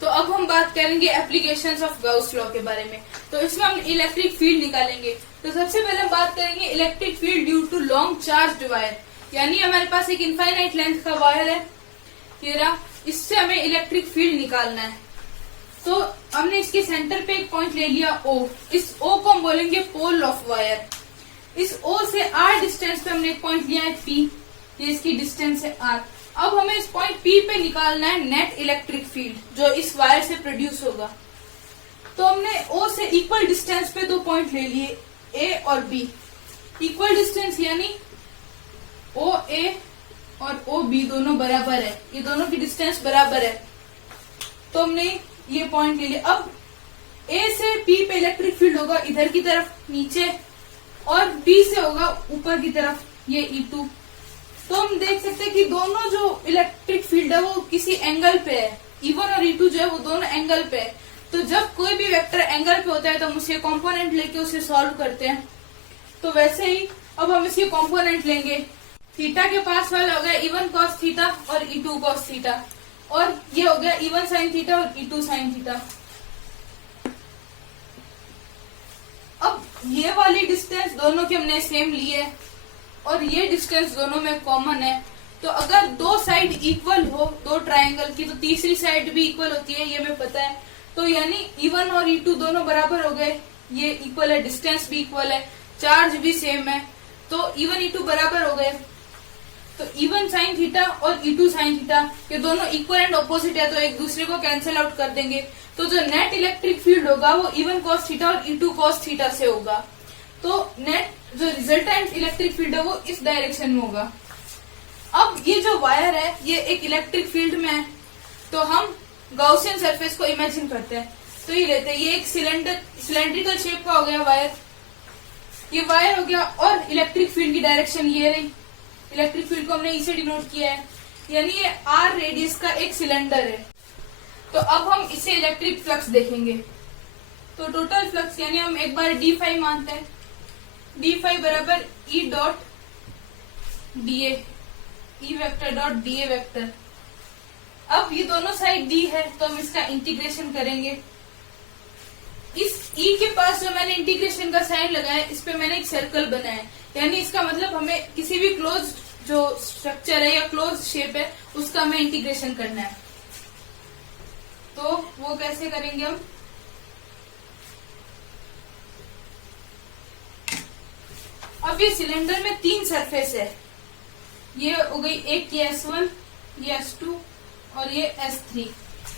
तो अब हम बात करेंगे एप्लीकेशंस ऑफ गाउस लॉ के बारे में। तो इसमें हम इलेक्ट्रिक फील्ड निकालेंगे। तो सबसे पहले हम बात करेंगे electric field due to long charged wire, यानी हमारे पास एक इनफाइनाइट लेंथ का वायर है, ये रहा, इससे हमें इलेक्ट्रिक फील्ड निकालना है। तो हमने इसके सेंटर पे एक पॉइंट ले लिया O, इस O को हम बोलेंगे पोल ऑफ वायर। इस O से R डिस्टेंस पे हमने एक पॉइंट लिया है P, ये इसकी डिस्टेंस है R। अब हमें इस पॉइंट P पे निकालना है नेट इलेक्ट्रिक फील्ड जो इस वायर से प्रोड्यूस होगा। तो हमने O से इक्वल डिस्टेंस पे दो पॉइंट ले लिए, A और B। इक्वल डिस्टेंस यानी OA और OB दोनों बराबर है, ये दोनों की डिस्टेंस बराबर है। तो हमने ये पॉइंट ले लिया। अब A से P पे इलेक्ट्रिक फील्ड होगा इधर की तरफ नीचे, और B से होगा ऊपर की तरफ, ये E2। तो हम देख सकते हैं कि दोनों जो इलेक्ट्रिक फील्ड है वो किसी एंगल पे है, E1 और E2 जो है वो दोनों एंगल पे है। तो जब कोई भी वेक्टर एंगल पे होता है तो हम उसके कंपोनेंट लेके उसे सॉल्व करते हैं। तो वैसे ही अब हम इसके कंपोनेंट लेंगे। थीटा के पास वाला हो गया E1 cos थीटा और E2 cos थीटा, और ये हो गया E1 sin थीटा और E2 sin थीटा। अब ये वाली डिस्टेंस दोनों की हमने सेम ली है और ये डिस्टेंस दोनों में कॉमन है। तो अगर दो साइड इक्वल हो दो ट्रायंगल की, तो तीसरी साइड भी इक्वल होती है, ये हमें पता है। तो यानी E1 और E2 दोनों बराबर हो गए, ये इक्वल है, डिस्टेंस भी इक्वल है, चार्ज भी सेम है, तो E1 E2 बराबर हो गए। तो E1 sin थीटा और E2 sin थीटा ये दोनों इक्वल एंड ऑपोजिट है, तो एक दूसरे को कैंसिल आउट कर देंगे। तो जो नेट इलेक्ट्रिक फील्ड होगा वो E1 cos थीटा और E2 cos थीटा से होगा। तो नेट जो रिजल्टेंट इलेक्ट्रिक फील्ड है वो इस डायरेक्शन में होगा। अब ये जो वायर है ये एक इलेक्ट्रिक फील्ड में है, तो हम गॉसियन सरफेस को इमेजिन करते हैं। तो ये लेते हैं, ये एक सिलेंड्रिकल शेप का हो गया वायर, ये वायर हो गया, और इलेक्ट्रिक फील्ड की डायरेक्शन ये रही। इलेक्ट्रिक फील्ड को हमने इसे डिनोट किया है, यानी ये R रेडियस का एक सिलेंडर है। तो अब हम इसे इलेक्ट्रिक फ्लक्स देखेंगे। तो टोटल फ्लक्स यानी हम एक बार d फाई मानते हैं, d फाई बराबर E dot dA, E vector dot dA vector. अब ये दोनों साइड d है तो हम इसका इंटीग्रेशन करेंगे। इस E के पास जो मैंने इंटीग्रेशन का साइन लगाया इस पे मैंने एक सर्कल बनाया, यानी इसका मतलब हमें किसी भी क्लोज जो स्ट्रक्चर है या क्लोज शेप है उसका हमें इंटीग्रेशन करना है। तो वो कैसे करेंगे हम, अब ये सिलेंडर में तीन सरफेस है, ये हो गई एक ये S1, ये S2 और ये S3।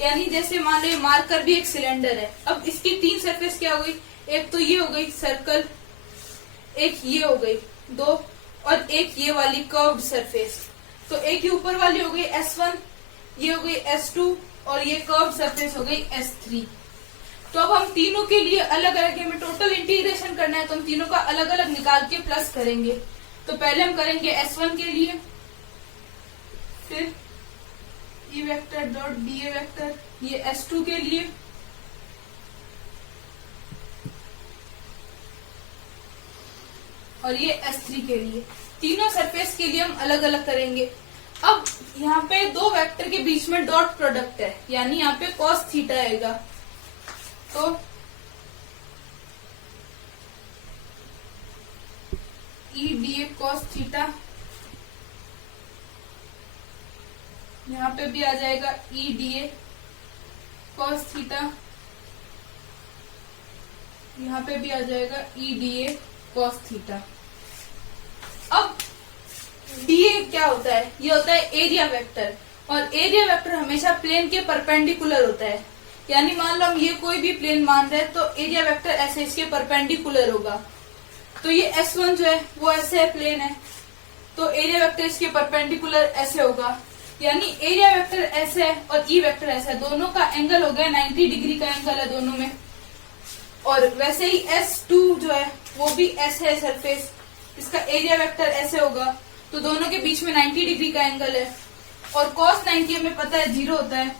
यानी जैसे मान लो मार्कर भी एक सिलेंडर है। अब इसकी तीन सरफेस क्या हो गई, एक तो ये हो गई सर्कल, एक ये हो गई दो, और एक ये वाली कर्व्ड सरफेस। तो एक ही ऊपर वाली हो गई S1, ये हो गई S2 और ये कर्व्ड सरफेस हो गई S3। तो अब हम तीनों के लिए अलग अलग, हमें टोटल इंटीग्रेशन करना है तो हम तीनों का अलग अलग निकाल के प्लस करेंगे। तो पहले हम करेंगे S1 के लिए, फिर E vector dot dA vector, ये S2 के लिए, और ये S3 के लिए। तीनों सरफेस के लिए हम अलग अलग करेंगे। अब यहाँ पे दो वेक्टर के बीच में डॉट प्रोडक्ट है, यानी यहाँ पे cos थीटा आएगा। तो E dA cos थीटा, यहाँ पे भी आ जाएगा E dA cos थीटा, यहाँ पे भी आ जाएगा E dA cos थीटा। अब dA क्या होता है, ये होता है एरिया वेक्टर, और एरिया वेक्टर हमेशा प्लेन के परपेंडिकुलर होता है। यानी मान लो हम ये कोई भी प्लेन मान रहे हैं तो एरिया वेक्टर ऐसे इसके परपेंडिकुलर होगा। तो ये S1 जो है वो ऐसे है, प्लेन है, तो एरिया वेक्टर इसके परपेंडिकुलर ऐसे होगा। यानी एरिया वेक्टर ऐसे है और E वेक्टर ऐसा है, दोनों का एंगल हो गया 90 डिग्री का एंगल है दोनों में। और वैसे ही S2 जो है वो भी ऐसे है सरफेस, इसका एरिया वेक्टर ऐसे होगा, तो दोनों के बीच में 90 डिग्री का एंगल है। और cos 90 हमें पता है 0 होता है।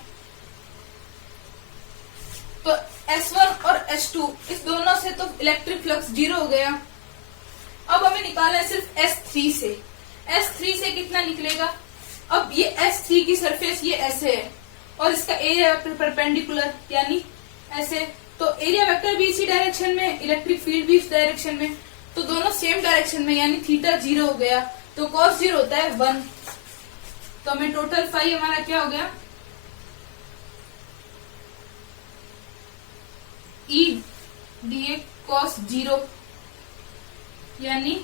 तो S1 और S2 इस दोनों से तो इलेक्ट्रिक फ्लक्स 0 हो गया। अब हमें निकालना है सिर्फ S3 से। S3 से कितना निकलेगा, अब ये S3 की सरफेस ये ऐसे है और इसका एरिया वेक्टर परपेंडिकुलर यानी ऐसे, तो एरिया वेक्टर भी इसी डायरेक्शन में, इलेक्ट्रिक फील्ड भी इस डायरेक्शन में, तो दोनों सेम डायरेक्शन में यानी थीटा 0 हो गया, तो cos 0 होता है 1। तो हमें टोटल फाई हमारा क्या हो गया, ई डी cos 0 यानी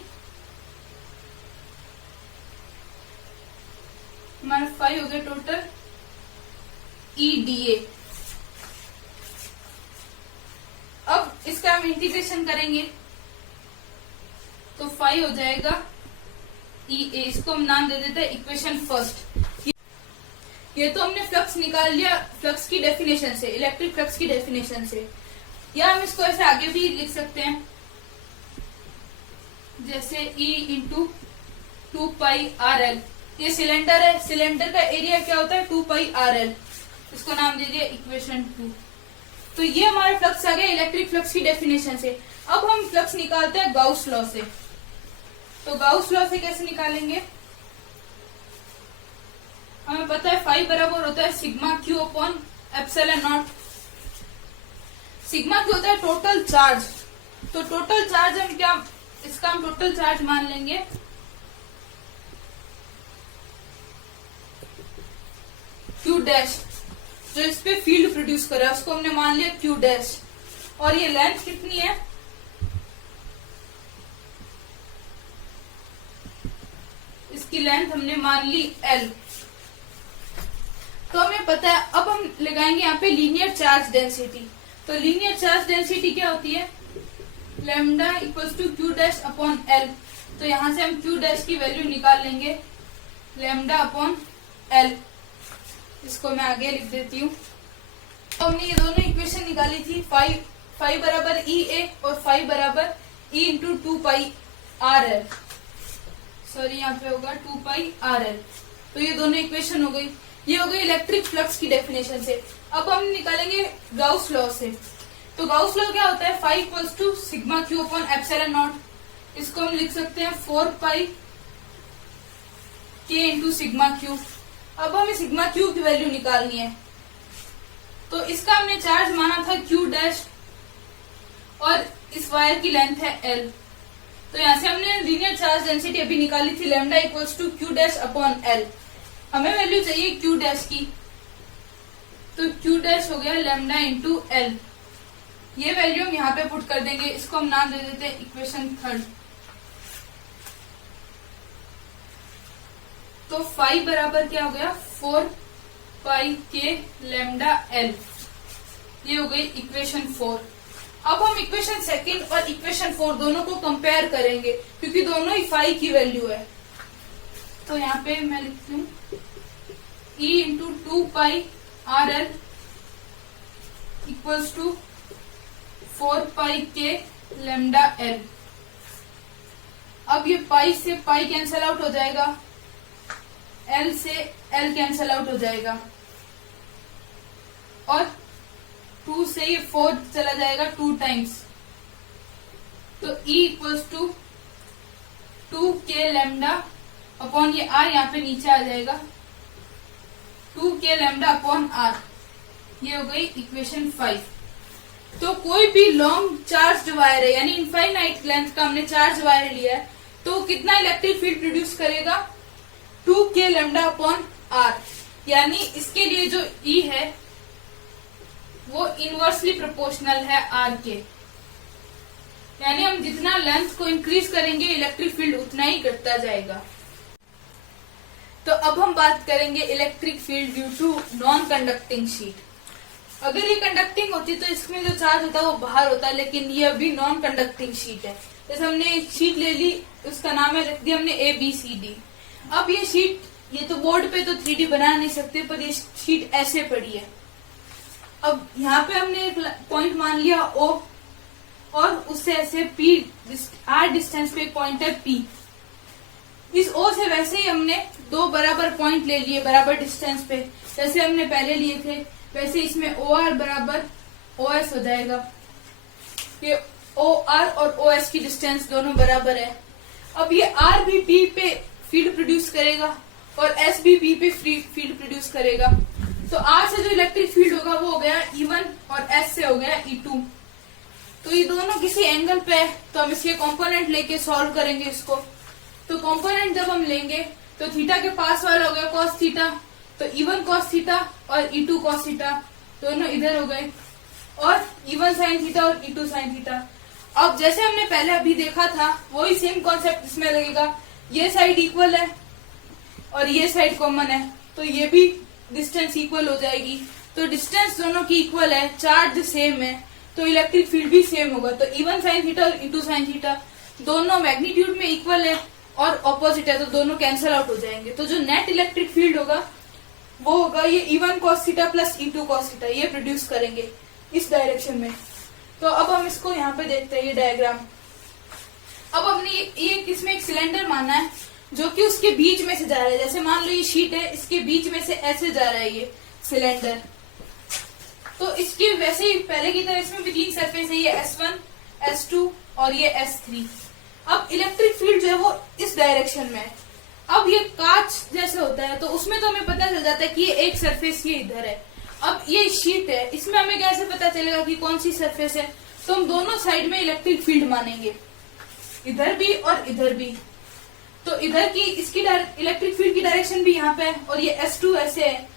हमारा फाई हो गया टोटल ई डी ए। अब इसका हम इंटीग्रेशन करेंगे तो फाई हो जाएगा ई ए, इसको हम नाम दे देते हैं इक्वेशन फर्स्ट। ये तो हमने फ्लक्स निकाल लिया फ्लक्स की डेफिनेशन से, इलेक्ट्रिक फ्लक्स की डेफिनेशन से, या हम इसको ऐसे आगे भी लिख सकते हैं जैसे E into 2 pi r L. ये सिलेंडर है, सिलेंडर का एरिया क्या होता है 2 पाई आर एल, इसको नाम दे दिया इक्वेशन 2। तो ये हमारा फ्लक्स आ गया इलेक्ट्रिक फ्लक्स की डेफिनेशन से। अब हम फ्लक्स निकालते हैं गाउस लॉ से। तो गाउस लॉ से कैसे निकालेंगे, हमें पता है फाई बराबर होता है sigma q upon epsilon not. Sigma Q होता है टोटल चार्ज, तो टोटल चार्ज हम क्या, इसका हम टोटल चार्ज मान लेंगे क्यू डैश, जो इस पे फील्ड प्रोड्यूस कर रहा है उसको हमने मान लिया क्यू डैश। और ये लेंथ कितनी है, इसकी लेंथ हमने मान ली एल। तो हमें पता है, अब हम लगाएंगे यहाँ पे लीनियर चार्ज डेंसिटी। तो लीनियर चार्ज डेंसिटी क्या होती है, lambda equals to q dash upon l. तो यहां से हम क्यू डैश की वैल्यू निकाल लेंगे लैम्डा अपॉन एल, इसको मैं आगे लिख देती हूँ। तो हमने ये दोनों इक्वेशन निकाली थी, फाई बराबर ई ए और फाई बराबर E into 2 pi r L, sorry यहाँ पे होगा 2 पाई आर एल। तो ये दोनों इक्वेशन हो गई, ये हो गई इलेक्ट्रिक फ्लक्स की डेफिनेशन से। अब हम निकालेंगे गाउस लॉ से। तो गाउस लॉ क्या होता है, phi equals to sigma q upon epsilon nought, इसको हम लिख सकते हैं 4 पाई के इंटू सिग्मा क्यू। अब हमें सिग्मा क्यू की वैल्यू निकालनी है, तो इसका हमने चार्ज माना था क्यू डैश और इस वायर की लेंथ है एल। तो यहाँ से हमने लीनियर चार्ज डेंसिटी अभी निकाली थी lambda equals to q dash upon l. हमें वैल्यू चाहिए क्यू डैश की, तो क्यू डैश हो गया लैम्डा इंटू एल। ये वैल्यू हम यहाँ पे पुट कर देंगे, इसको हम नाम दे देते हैं इक्वेशन थर्ड। तो फाई बराबर क्या हो गया 4 पाई के लैम्डा एल, ये हो गई इक्वेशन 4। अब हम इक्वेशन सेकंड और इक्वेशन 4 दोनों को कंपेयर करेंगे क्योंकि दोनों ही फाई की वैल्यू है। तो यहाँ पे मैं लिखती हूँ E into 2 pi r l equals to 4 pi k lambda L. अब ये पाई से पाई कैंसल आउट हो जाएगा, एल से एल कैंसल आउट हो जाएगा और 2 से ये 4 चला जाएगा 2 टाइम्स। तो E इक्वल्स टू 2 के लैम्डा अपॉन ये R यहाँ पे नीचे आ जाएगा 2 के लैम्डा अपॉन R, ये हो गई इक्वेशन 5। तो कोई भी लॉन्ग चार्ज वायर है यानी इनफाइनाइट लेंथ का हमने चार्ज वायर लिया है तो कितना इलेक्ट्रिक फील्ड प्रोड्यूस करेगा 2 के लैम्डा अपॉन R, यानी इसके लिए जो E है वो इनवर्सली प्रोपोर्शनल है R के, यानी हम जितना लेंथ को इंक्रीज करेंगे इलेक्ट्रिक फील्ड उतना ही घटता जाएगा। तो अब हम बात करेंगे electric field due to non conducting sheet. अगर ये कंडक्टिंग होती तो इसमें जो चार्ज होता है वो बाहर होता है, लेकिन ये अभी नॉन कंडक्टिंग शीट है। जैसे हमने एक शीट ले ली, उसका नाम है रख दिया हमने ABCD। अब ये शीट, ये तो बोर्ड पे तो 3D बना नहीं सकते पर ये शीट ऐसे पड़ी है। अब यहाँ पे हमने एक पॉइंट मान लिया O और उससे ऐसे P R डिस्टेंस पे एक पॉइंट है P। इस O से वैसे ही हमने 2 बराबर पॉइंट ले लिए बराबर डिस्टेंस पे, जैसे हमने पहले लिए थे वैसे इसमें OR बराबर OS हो जाएगा। ये OR और OS की डिस्टेंस दोनों बराबर है। अब ये R भी P पे फील्ड प्रोड्यूस करेगा और S भी P पे फील्ड प्रोड्यूस करेगा। तो आर से जो इलेक्ट्रिक फील्ड होगा वो हो गया E1 और एस से हो गया E2। तो ये दोनों किसी एंगल पे है, तो हम इसके कंपोनेंट लेके सॉल्व करेंगे इसको। तो कंपोनेंट जब हम लेंगे तो थीटा के पास वाला हो गया कॉस थीटा, तो E1 कॉस थीटा और E2 कॉस थीटा दोनों इधर हो गए, और E1 साइन थीटा और E2 साइन थीटा। अब जैसे हमने पहले अभी देखा था वही सेम कॉन्सेप्ट इसमें लगेगा। ये साइड इक्वल है और ये साइड कॉमन है, तो ये भी डिस्टेंस इक्वल हो जाएगी। तो डिस्टेंस दोनों की इक्वल है, चार्ज सेम है, तो इलेक्ट्रिक फील्ड भी सेम होगा। तो E1 साइन थीटा और E2 साइन थीटा दोनों मैग्नीट्यूड में इक्वल है और ऑपोजिट है, तो दोनों कैंसिल आउट हो जाएंगे। तो जो नेट इलेक्ट्रिक फील्ड होगा वो होगा ये E1 cos theta plus E2 cos theta, ये प्रोड्यूस करेंगे इस डायरेक्शन में। तो अब हम इसको यहाँ पे देखते हैं, ये डायग्राम। अब हमने ये किसमें एक सिलेंडर माना है जो कि उसके बीच में से जा रहा है। जैसे मान लो ये शीट है, इसके बीच में से ऐसे जा रहा है ये सिलेंडर। तो इसकी वैसे ही पहले की तरह इसमें भी 3 सरफेस है, ये S1, S2 और ये S3। अब इलेक्ट्रिक फील्ड जो है वो इस डायरेक्शन में है। अब ये कांच जैसे होता है तो उसमें तो हमें पता चल जाता है कि ये एक सरफेस ये इधर है। अब ये शीट है, इसमें हमें कैसे पता चलेगा कि कौन सी सरफेस है? तो हम दोनों साइड में इलेक्ट्रिक फील्ड मानेंगे, इधर भी और इधर भी। तो इधर की इसकी इलेक्ट्रिक फील्ड की डायरेक्शन भी यहाँ पे है, और ये S2 ऐसे है,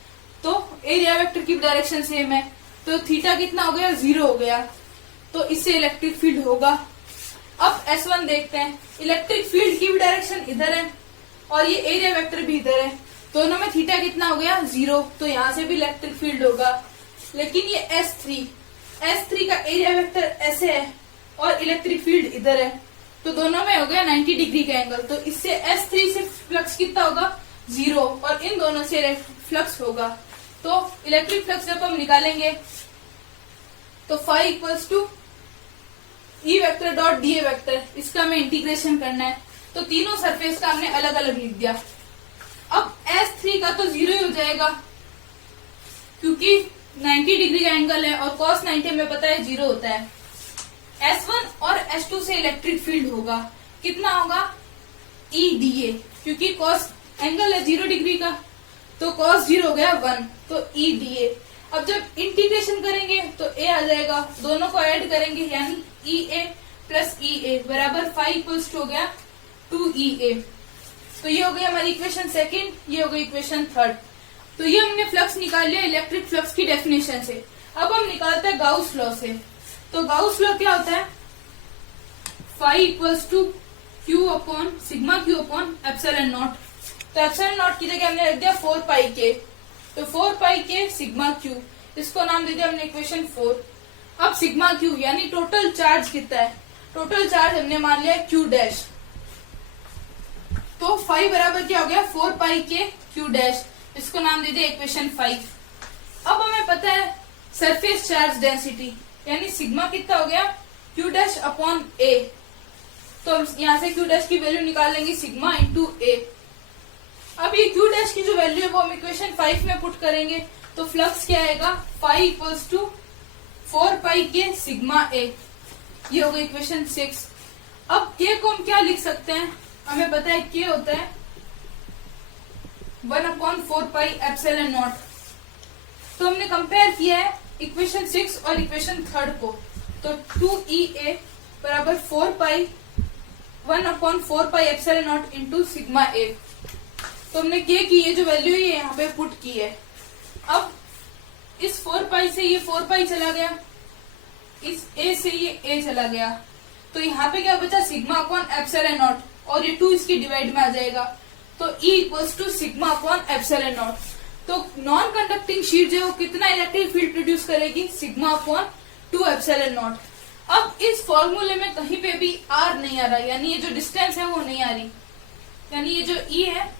तो एरिया वेक्टर की डायरेक्शन सेम है। तो थीटा कितना हो गया? 0 हो गया, तो इससे इलेक्ट्रिक फील्ड होगा। अब S1 देखते हैं, इलेक्ट्रिक फील्ड की भी डायरेक्शन इधर है और ये एरिया वेक्टर भी इधर है, दोनों में थीटा कितना हो गया? 0, तो यहाँ से भी इलेक्ट्रिक फील्ड होगा। लेकिन ये S3 का एरिया वेक्टर ऐसे है और इलेक्ट्रिक फील्ड इधर है, तो दोनों में हो गया 90 डिग्री का एंगल। तो इससे S3 से फ्लक्स कितना होगा? 0, और इन दोनों से फ्लक्स होगा। तो इलेक्ट्रिक फ्लक्स जब हम निकालेंगे तो phi equals to E vector dot DA vector, इसका हमें इंटीग्रेशन करना है। तो तीनों सरफेस का हमने अलग अलग लिख दिया। अब S3 का तो 0 ही हो जाएगा क्योंकि 90 डिग्री का एंगल है और cos 90 में पता है 0 होता है। S1 और S2 से इलेक्ट्रिक फील्ड होगा, कितना होगा? EDA, क्योंकि cos एंगल है 0 डिग्री का, तो cos 0 हो गया 1, तो EDA। अब जब इंटीग्रेशन करेंगे तो A आ जाएगा, दोनों को ऐड करेंगे यानी EA प्लस EA बराबर 5 हो गया 2EA। तो ये हो गई हमारी इक्वेशन सेकंड, ये हो गई इक्वेशन थर्ड। तो ये हमने फ्लक्स निकाल लिया इलेक्ट्रिक फ्लक्स की डेफिनेशन से। अब हम निकालते हैं गाउस लॉ से। तो गाउस लॉ क्या होता है? Phi equals to Q upon sigma Q upon epsilon nought. तो एप्सिलॉन नॉट की जगह हमने रख दिया 4 पाई के, तो 4 पाई के सिग्मा Q, इसको नाम दे दिया हमने इक्वेशन 4। अब सिग्मा Q यानी टोटल चार्ज कितना है? टोटल चार्ज हमने मान लिया Q डैश, तो फाई बराबर क्या हो गया? 4 पाई के Q डैश, इसको नाम दे दिया इक्वेशन 5। अब हमें पता है सरफेस चार्ज डेंसिटी यानी सिग्मा कितना हो गया? Q dash upon A। तो हम यहाँ से Q डैश की वैल्यू निकालेंगे सिग्मा इंटू A। अब ये Q डैश की जो वैल्यू है वो हम इक्वेशन 5 में पुट करेंगे, तो फ्लक्स क्या आएगा? फाई इक्वल्स टू 4 पाई के सिग्मा A, ये हो गई इक्वेशन 6। अब K को हम क्या लिख सकते हैं? हमें पता है K होता है 1/4 पाई एप्सिलॉन नॉट। तो हमने कंपेयर किया है इक्वेशन 6 और इक्वेशन थर्ड को, तो 2EA बराबर 4 पाई 1/4 pi epsilon not into sigma A। तो हमने K की ये जो वैल्यू है यहाँ पे पुट की है। अब इस 4 पाई से ये 4 पाई चला गया, इस A से ये A चला गया, तो यहाँ पे क्या बचा? सिग्मा अपॉन एप्सिलॉन नॉट, और ये 2 इसकी डिवाइड में आ जाएगा, तो E equals to sigma upon epsilon nought. तो नॉन कंडक्टिंग शीट जो है वो कितना इलेक्ट्रिक फील्ड प्रोड्यूस करेगी? Sigma upon 2 epsilon nought. अब इस फॉर्मूले में कहीं पे भी R नहीं आ रहा, यानी ये जो डिस्टेंस है वो नहीं आ रही, यानी ये जो E है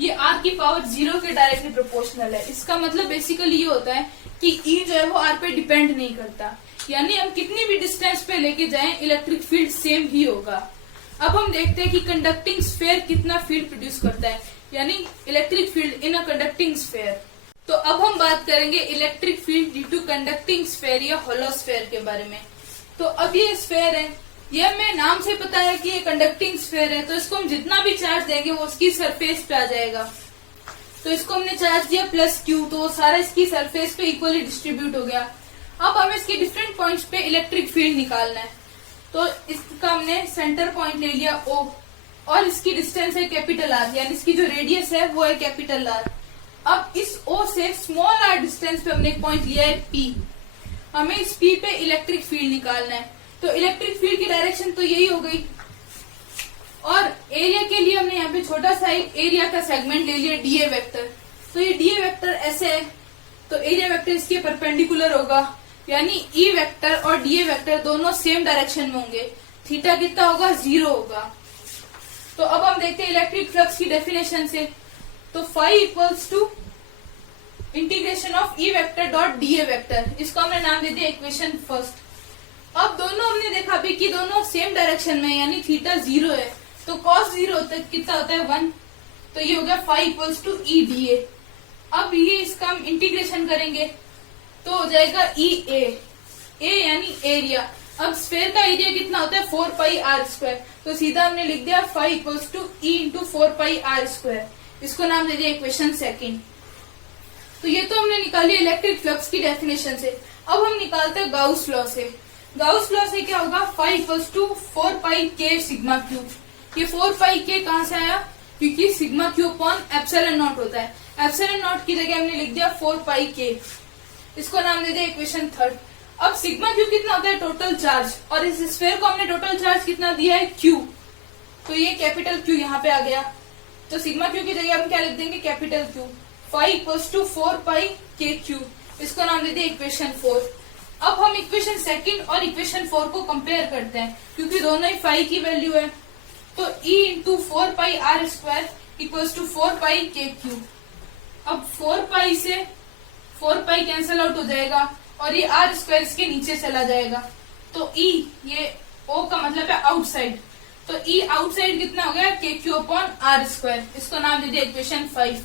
ये R की पावर 0 के डायरेक्टली प्रोपोर्शनल है। इसका मतलब बेसिकली ये होता है कि E जो है वो R पे डिपेंड नहीं करता, यानी हम कितनी भी डिस्टेंस पे लेके जाएं इलेक्ट्रिक फील्ड सेम ही होगा। अब हम देखते हैं कि कंडक्टिंग स्फीयर कितना फील्ड प्रोड्यूस करता है, यानी electric field in a conducting sphere. तो अब हम बात करेंगे electric field due to conducting sphere या होलो स्फीयर के बारे में। तो अब ये स्फीयर है, ये हमें नाम से पता है कि ये कंडक्टिंग स्फीयर है, तो इसको हम जितना भी चार्ज देंगे वो उसकी सरफेस पे आ जाएगा। तो इसको हमने चार्ज दिया प्लस क्यू, तो वो सारा इसकी सरफेस पे इक्वली डिस्ट्रीब्यूट हो गया। अब हमें इसके डिफरेंट पॉइंट्स पे इलेक्ट्रिक फील्ड निकालना है। तो इसका हमने सेंटर पॉइंट ले लिया O, और इसकी डिस्टेंस है कैपिटल आर, यानी इसकी जो रेडियस है वो है कैपिटल आर। अब इस O से स्मॉल आर डिस्टेंस पे हमने एक पॉइंट लिया है P। हमें इस P पे इलेक्ट्रिक फील्ड निकालना है। तो इलेक्ट्रिक फील्ड की डायरेक्शन तो यही हो गई, और एरिया के लिए हमने यहाँ पे छोटा सा एरिया का सेगमेंट ले लिया डीए वेक्टर। तो ये डीए वेक्टर ऐसे है, तो एरिया वेक्टर इसके परपेंडिकुलर होगा, यानी ई वेक्टर और डीए वेक्टर दोनों सेम डायरेक्शन में होंगे। थीटा कितना होगा, 0 होगा। तो अब हम देखते हैं इलेक्ट्रिक फ्लक्स की डेफिनेशन से। तो phi equals to integration of e vector dot DA vector, इसको हमने नाम दे दिया इक्वेशन फर्स्ट। अब दोनों हमने देखा भी कि दोनों सेम डायरेक्शन में, यानी थीटा 0 है, तो cos 0 होता है कितना होता है 1, तो ये हो गया phi equals to e d a. अब ये इसका हम इंटीग्रेशन करेंगे तो हो जाएगा ई ए यानी एरिया। अब स्फेयर का एरिया कितना होता है 4 पाई आर स्क्वायर, तो सीधा हमने लिख दिया phi equals to e into 4 pi r square, इसको नाम दे दिया इक्वेशन सेकेंड। तो ये तो हमने निकाली इलेक्ट्रिक फ्लक्स की डेफिनेशन से। अब हम निकालते हैं गाउस लॉ से। गाउस लॉ से क्या होगा, फाई इक्वल्स टू 4 पाई के सिग्मा क्यू। ये 4 पाई के कहाँ से आया, क्योंकि sigma q upon epsilon not होता है। एप्सिलॉन नॉट की जगह हमने लिख दिया 4 पाई के, इसको नाम दे दिया इक्वेशन थर्ड। अब सिग्मा क्यू कितना होता है टोटल चार्ज, और इस स्फेयर को हमने टोटल चार्ज कितना दिया है क्यू, तो ये कैपिटल क्यू यहाँ पे आ गया। तो सिग्मा क्यू की जगह हम क्या लिख देंगे, capital q. Phi equals to 4 pi k q, इसको नाम दे दिया इक्वेशन 4। अब हम इक्वेशन सेकंड और इक्वेशन 4 को कंपेयर करते हैं, क्योंकि दोनों ही फाई की वैल्यू है। तो E into 4 pi r square equals to 4 pi k q. अब 4 पाई से 4 पाई कैंसिल आउट हो जाएगा, और ये आर स्क्वायर इसके नीचे चला जाएगा। तो E, ये O का मतलब है आउटसाइड, तो E आउटसाइड कितना हो गया, k q upon are square, इसको नाम दे दिया इक्वेशन 5।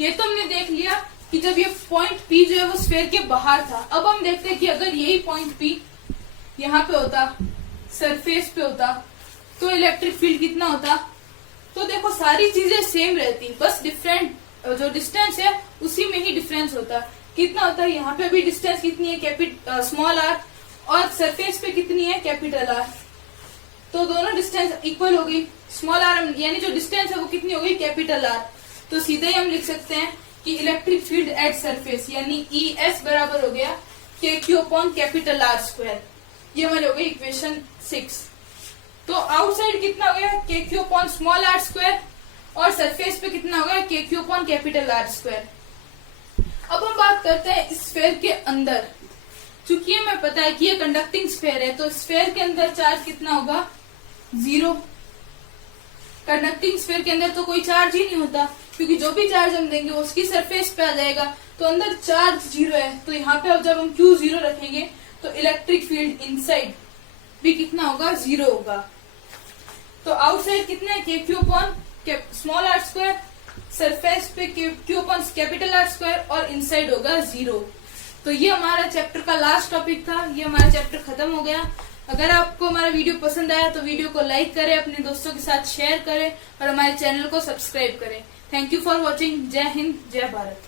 ये तो हमने देख लिया कि जब ये पॉइंट P जो है वो स्फेयर के बाहर था। अब हम देखते हैं कि अगर यही पॉइंट P यहाँ पे होता, सरफेस पे होता, तो इलेक्ट्रिक फील्ड कितना होता। तो देखो सारी चीजें सेम रहती, बस डिफरेंट जो डिस्टेंस है उसी में ही डिफरेंस होता। कितना होता है, यहाँ पे भी डिस्टेंस कितनी है स्मॉल आर, और सरफेस पे कितनी है कैपिटल आर, तो दोनों डिस्टेंस इक्वल हो गई। स्मॉल आर यानी जो डिस्टेंस है वो कितनी हो गई, कैपिटल आर। तो सीधे ही हम लिख सकते हैं कि इलेक्ट्रिक फील्ड एट सरफेस यानी ई एस बराबर हो गया k q upon capital r square. ये हमारी हो गई इक्वेशन 6। तो आउटसाइड कितना हो गया, k q upon small r square, और सरफेस पे कितना हो गया, k q upon capital r square. अब हम बात करते हैं स्फेयर के अंदर। चूंकि हमें पता है कि ये कंडक्टिंग स्फेयर है, तो स्फेयर के अंदर चार्ज कितना होगा, 0। कंडक्टिंग स्फेयर के अंदर तो कोई चार्ज ही नहीं होता, क्योंकि जो भी चार्ज हम देंगे वो उसकी सरफेस पे आ जाएगा, तो अंदर चार्ज 0 है। तो यहाँ पे अब जब हम Q 0 रखेंगे तो इलेक्ट्रिक फील्ड इनसाइड भी कितना होगा, 0 होगा। तो आउटसाइड कितना है, k q upon small r square, surface पे k q upon capital r square, और इनसाइड होगा 0। तो ये हमारा चैप्टर का लास्ट टॉपिक था, ये हमारा चैप्टर खत्म हो गया। अगर आपको हमारा वीडियो पसंद आया तो वीडियो को लाइक करें, अपने दोस्तों के साथ शेयर करें, और हमारे चैनल को सब्सक्राइब करें। Thank you for watching. जय हिंद, जय भारत।